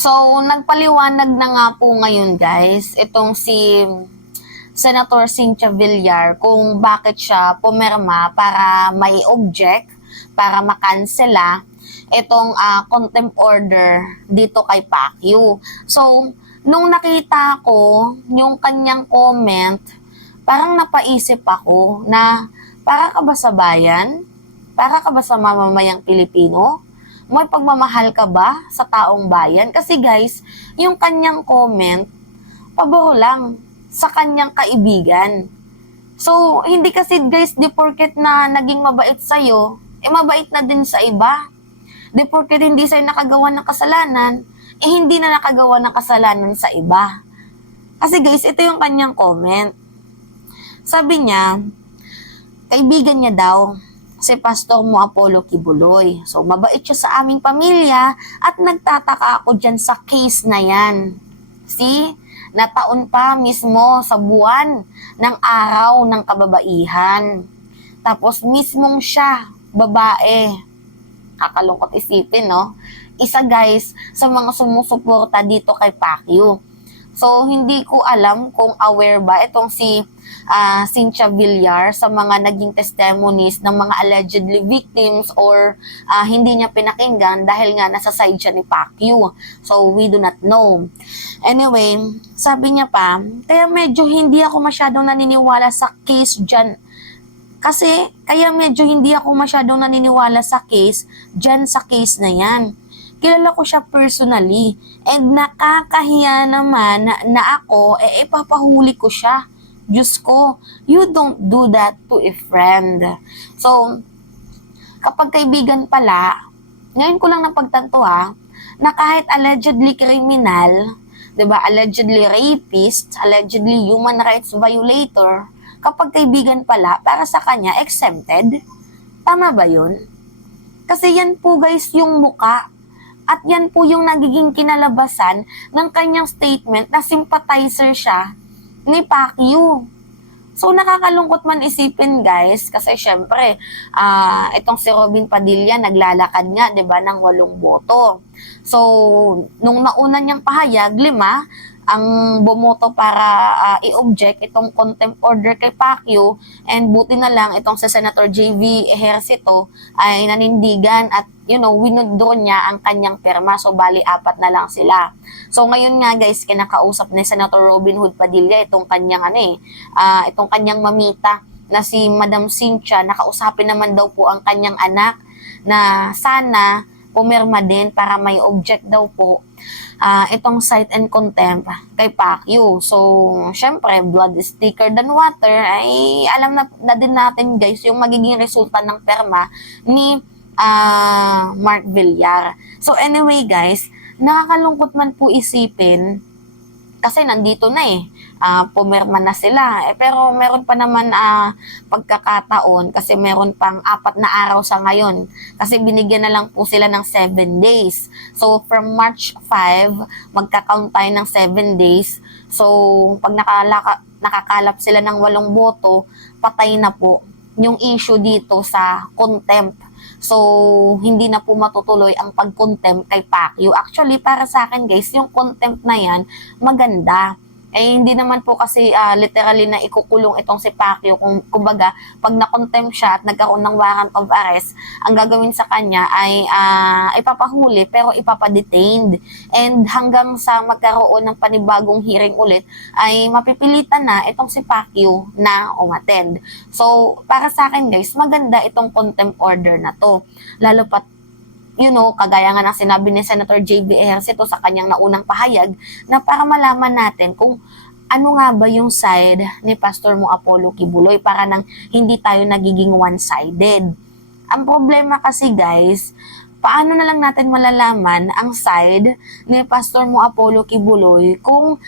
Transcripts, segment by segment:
So, nagpaliwanag na nga po ngayon guys, itong si Senator Cynthia Villar kung bakit siya pumirma para may object, para makansela itong contempt order dito kay Pacquiao. So, nung nakita ko yung kanyang comment, parang napaisip ako na para ka ba sa bayan? Para ka ba sa mamamayang Pilipino? May pagmamahal ka ba sa taong bayan? Kasi guys, yung kanyang comment, paboro lang sa kanyang kaibigan. So, hindi kasi guys, di porket na naging mabait sa'yo, mabait na din sa iba. Di porket hindi sa'yo nakagawa ng kasalanan, hindi na nakagawa ng kasalanan sa iba. Kasi guys, ito yung kanyang comment. Sabi niya, kaibigan niya daw, si Pastor Mo Apollo Kibuloy. So, mabait siya sa aming pamilya at nagtataka ako dyan sa case na yan. See? Nataon pa mismo sa buwan ng araw ng kababaihan. Tapos mismong siya, babae. Kakalungkot isipin, no? Isa guys sa mga sumusuporta dito kay Pacquiao. So, hindi ko alam kung aware ba itong si Cynthia Villar sa mga naging testimonies ng mga allegedly victims or hindi niya pinakinggan dahil nga nasa side siya ni Pacquiao. So, we do not know. Anyway, sabi niya pa, kaya medyo hindi ako masyadong naniniwala sa case dyan. Kaya medyo hindi ako masyadong naniniwala sa case dyan sa case na yan. Kilala ko siya personally and nakakahiya naman na ako, ipapahuli ko siya. Diyos ko, you don't do that to a friend. So, kapag kaibigan pala, ngayon ko lang napagtanto na kahit allegedly criminal, diba, allegedly rapist, allegedly human rights violator, kapag kaibigan pala, para sa kanya, exempted. Tama ba yun? Kasi yan po guys yung muka. At yan po yung nagiging kinalabasan ng kanyang statement na sympathizer siya ni Pacquiao. So, nakakalungkot man isipin guys, kasi syempre, itong si Robin Padilla, naglalakad nga, diba, ng 8 boto. So, nung nauna niyang pahayag, 5, ang bumoto para i-object itong contempt order kay Pacquiao, and buti na lang itong si Senator JV Ejercito ay nanindigan at winudro niya ang kanyang perma. So, bali 4 na lang sila. So, ngayon nga guys, kinakausap ni Senator Robin Hood Padilla itong kanyang itong kanyang mamita na si Madam Cynthia. Nakausapin naman daw po ang kanyang anak na sana pumirma din para may object daw po itong cite and contempt kay Pacquiao. So, syempre, blood is thicker than water, ay alam na din natin guys yung magiging resulta ng perma ni Mark Villar. So, anyway guys, nakakalungkot man po isipin kasi nandito na pumirma na sila. Pero meron pa naman pagkakataon kasi meron pang 4 na araw sa ngayon. Kasi binigyan na lang po sila ng 7 days. So, from March 5, magka-count tayo ng 7 days. So, pag nakakalap sila ng 8 boto, patay na po yung issue dito sa contempt. So, hindi na po matutuloy ang pag-contempt kay Pacquiao. Actually, para sa akin guys, yung contempt na yan, maganda. Hindi naman po kasi literally na ikukulong itong si Pacquiao. Kumbaga, pag na-contempt siya at nagkaroon ng warrant of arrest, ang gagawin sa kanya ay ipapahuli pero ipapadetained. And hanggang sa magkaroon ng panibagong hearing ulit, ay mapipilitan na itong si Pacquiao na umattend. So, para sa akin guys, maganda itong contempt order na to. Lalo pat kagaya nga ng sinabi ni Senator JB Ejercito sa kanyang naunang pahayag na para malaman natin kung ano nga ba yung side ni Pastor Mo Apollo Kibuloy para nang hindi tayo nagiging one-sided. Ang problema kasi guys, paano na lang natin malalaman ang side ni Pastor Mo Apollo Kibuloy kung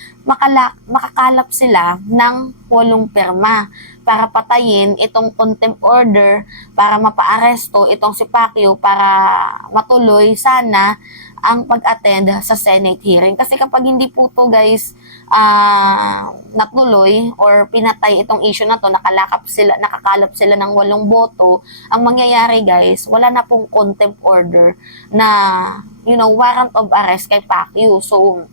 makakalap sila ng 8 perma para patayin itong contempt order, para mapaaresto itong si Pacquiao, para matuloy sana ang pag-attend sa Senate hearing. Kasi kapag hindi po to guys natuloy or pinatay itong issue na to, nakakalap sila ng 8 boto, ang mangyayari guys, wala na pong contempt order na warrant of arrest kay Pacquiao. So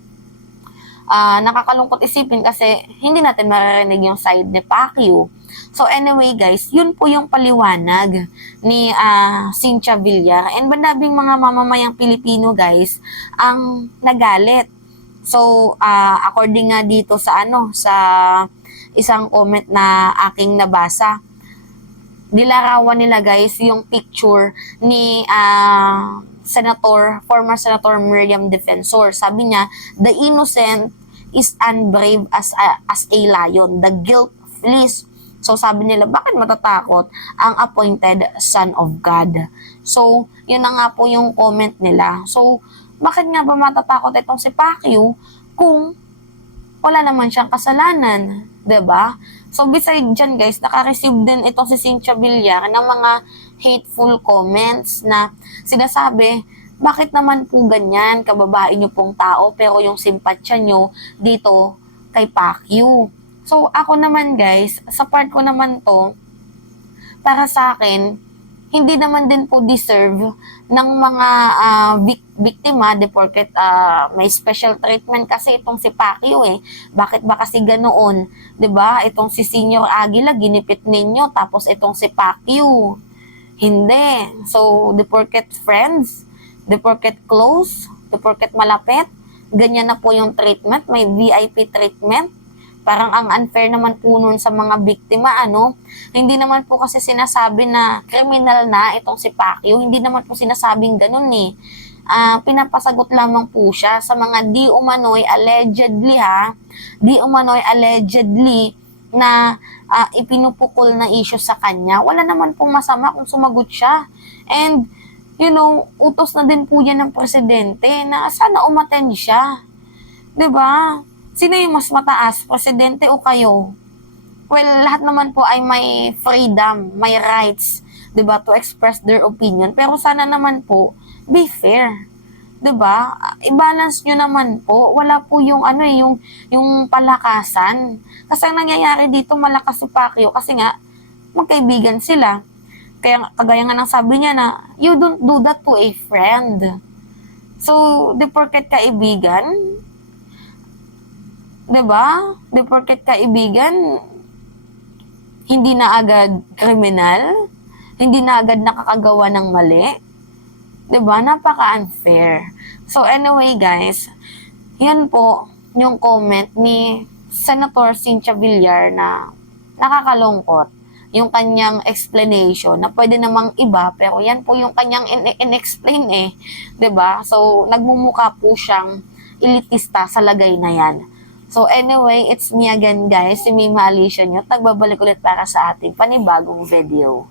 nakakalungkot isipin kasi hindi natin maririnig yung side ni Pacquiao. So anyway guys, yun po yung paliwanag ni Cynthia Villar. And bandabing mga mamamayang Pilipino guys ang nagalit. So according nga dito sa sa isang comment na aking nabasa, nilarawan nila guys yung picture ni former Senator Miriam Defensor. Sabi niya, the innocent is unbrave as a lion, the guilt flees. So sabi nila, bakit matatakot ang appointed son of God? So yun na nga po yung comment nila. So bakit nga ba matatakot itong si Pacquiao kung wala naman siyang kasalanan, 'di ba? So beside dyan guys, naka-receive din itong si Cynthia Villar ng mga hateful comments na sinasabi, bakit naman po ganyan, kababae niyo pong tao, pero yung simpatsya niyo dito kay Pacquiao. So ako naman guys, sa part ko naman to, para sa akin, hindi naman din po deserve ng mga biktima de porket may special treatment kasi itong si Pacquiao eh. Bakit ba kasi ganoon? 'Di ba? Itong si Senior Aguila ginipit ninyo, tapos itong si Pacquiao hindi. So de porket friends, de porket close, de porket malapit, ganyan na po yung treatment, may VIP treatment. Parang ang unfair naman po nun sa mga biktima, Hindi naman po kasi sinasabi na criminal na itong si Pacquiao. Hindi naman po sinasabing ganun eh. Pinapasagot lamang po siya sa mga di umano'y allegedly na ipinupukol na issue sa kanya. Wala naman pong masama kung sumagot siya. And, utos na din po yan ng presidente na sana umattend siya. 'Di ba? Sino yung mas mataas, presidente o kayo? Well, lahat naman po ay may freedom, may rights, 'di ba, to express their opinion. Pero sana naman po be fair. 'Di ba? I-balance nyo naman po. Wala po yung yung palakasan. Kasi ang nangyayari dito, malakas si Pacquiao kasi nga magkaibigan sila. Kaya kagaya nga ng sabi niya na you don't do that to a friend. So, di porket kaibigan, 'di ba? Di porket kaibigan, hindi na agad kriminal, hindi na agad nakakagawa ng mali. 'Di ba? Napaka-unfair. So anyway, guys, 'yan po yung comment ni Senator Cynthia Villar na nakakalungkot yung kanyang explanation na pwede namang iba, pero yan po yung kanyang in-explain eh. 'Di ba? So nagmumukha po siyang elitista sa lagay na yan. So anyway, it's me again guys, si Mima Alicia nyo. Nagbabalik ulit para sa ating panibagong video.